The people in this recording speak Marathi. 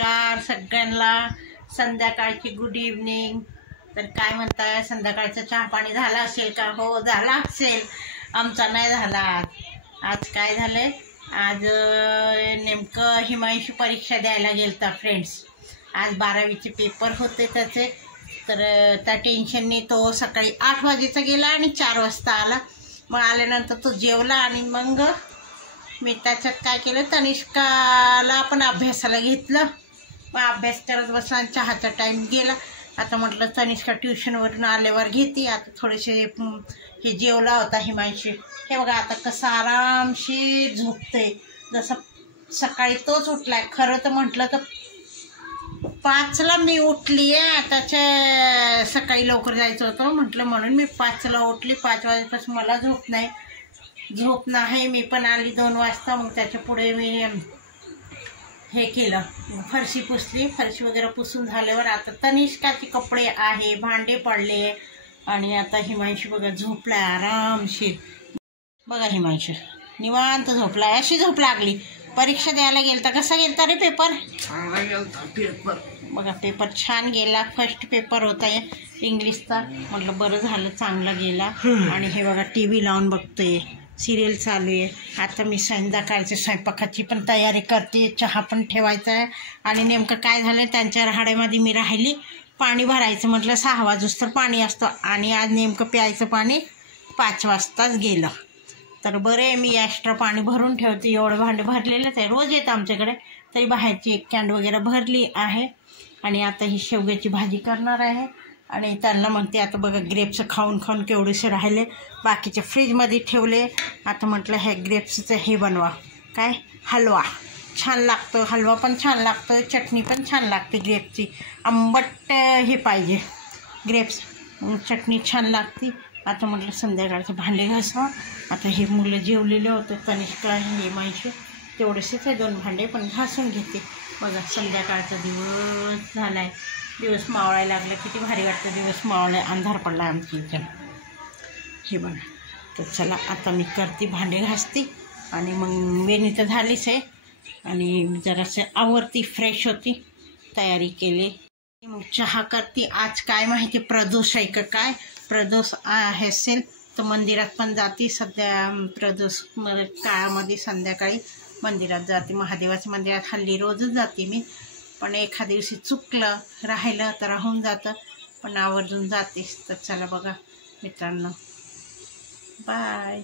नमस्कार सगळ्यांना, संध्याकाळची गुड इव्हनिंग। तर काय म्हणताय, संध्याकाळचं चहा पाणी झाला असेल का? हो झाला असेल, आमचा नाही झाला। आज काय झालंय, आज नेमकं हिमांशू परीक्षा द्यायला गेलता फ्रेंड्स। आज 12वीचे पेपर होते त्याचे, तर त्या टेन्शनने तो सकाळी 8 वाजेचा गेला आणि 4 वाजता आला। मग आल्यानंतर तो जेवला आणि मग मी त्याच्यात काय केलं, तनिष्काला पण अभ्यासाला घेतलं। मग अभ्यास करत बसला, चहाचा टाईम गेला। आता म्हटलं तनिष्का ट्युशनवरून आल्यावर घेते। आता थोडेसे हे जेवला होता हिमांशी, हे बघा आता कसं आरामशीर झोपते, जसं सकाळी तोच उठलाय। खरं तर म्हटलं तर 5ला मी उठली आहे, त्याच्या सकाळी लवकर जायचं होतं म्हटलं, म्हणून मी 5ला उठली। 5 वाजेपासून मला झोप नाही। मी पण आली 2 वाजता। मग त्याच्या पुढे मी हे केलं, फरशी पुसली। फरशी वगैरे पुसून झाल्यावर आता तनिष्काचे कपडे आहे, भांडे पडले आणि आता हिमांशू बघा झोपलाय आरामशीर। बघा हिमांशू निवांत झोपलाय, अशी झोप लागली। परीक्षा द्यायला गेलता, कसा गेलता रे पेपर? चांगला गेलता पेपर। बघा पेपर छान गेला, फर्स्ट पेपर होता इंग्लिशचा। म्हटलं बरं झालं, चांगला गेला। आणि हे बघा टीव्ही लावून बघतोय, सिरियल चालू आहे। आता मी संध्याकाळच्या स्वयंपाकाची पण तयारी करते, चहा पण ठेवायचा आहे। आणि नेमकं काय झालं, त्यांच्या राहाड्यामध्ये मी राहिली, पाणी भरायचं म्हटलं 6 वाजूस तर पाणी असतं, आणि आज नेमकं प्यायचं पाणी 5 वाजताच गेलं। तर बरं आहे, मी एक्स्ट्रा पाणी भरून ठेवते, एवढं भांडे भरलेलंच आहे, रोज येतं आमच्याकडे। तरी बाहेरची एक कॅन वगैरे भरली आहे। आणि आता ही शेवग्याची भाजी करणार आहे। आणि त्यांना म्हणते, आता बघा ग्रेप्स खाऊन खाऊन केवढेसे राहिले, बाकीचे फ्रीजमध्ये ठेवले। आता म्हटलं हे ग्रेप्सचं हे बनवा, काय हलवा, छान लागतो हलवा, पण छान लागतो, चटणी पण छान लागते ग्रेप्सची। आंबट हे पाहिजे ग्रेप्स, चटणी छान लागते। आता म्हटलं संध्याकाळचं भांडे घासवा। आता हे मुलं जेवलेले होते, तनिष्का हिमांशू, तेवढेसेच आहे 2 भांडे, पण घासून घेते। बघा संध्याकाळचा दिवस झाला आहे, दिवस मावळायला लागला, किती भारी वाटतं दिवस मावळाय, अंधार पडला आमच्या इथं, हे बघा। तर चला आता मी करते, भांडे घासते आणि मग वेणी तर झालीच आहे, आणि जरासे आवरती, फ्रेश होती, तयारी केली, मग चहा करते। आज काय माहिती प्रदोष आहे का काय, प्रदोष आहे असेल तर मंदिरात पण जाते। सध्या प्रदोष काळामध्ये संध्याकाळी मंदिरात जाते, महादेवाच्या मंदिरात हल्ली रोजच जाते मी, पण एखाद्या दिवशी चुकलं राहिलं तर राहून जातं, पण आवर्जून जातेच। तर चला बघा मित्रांनो, बाय।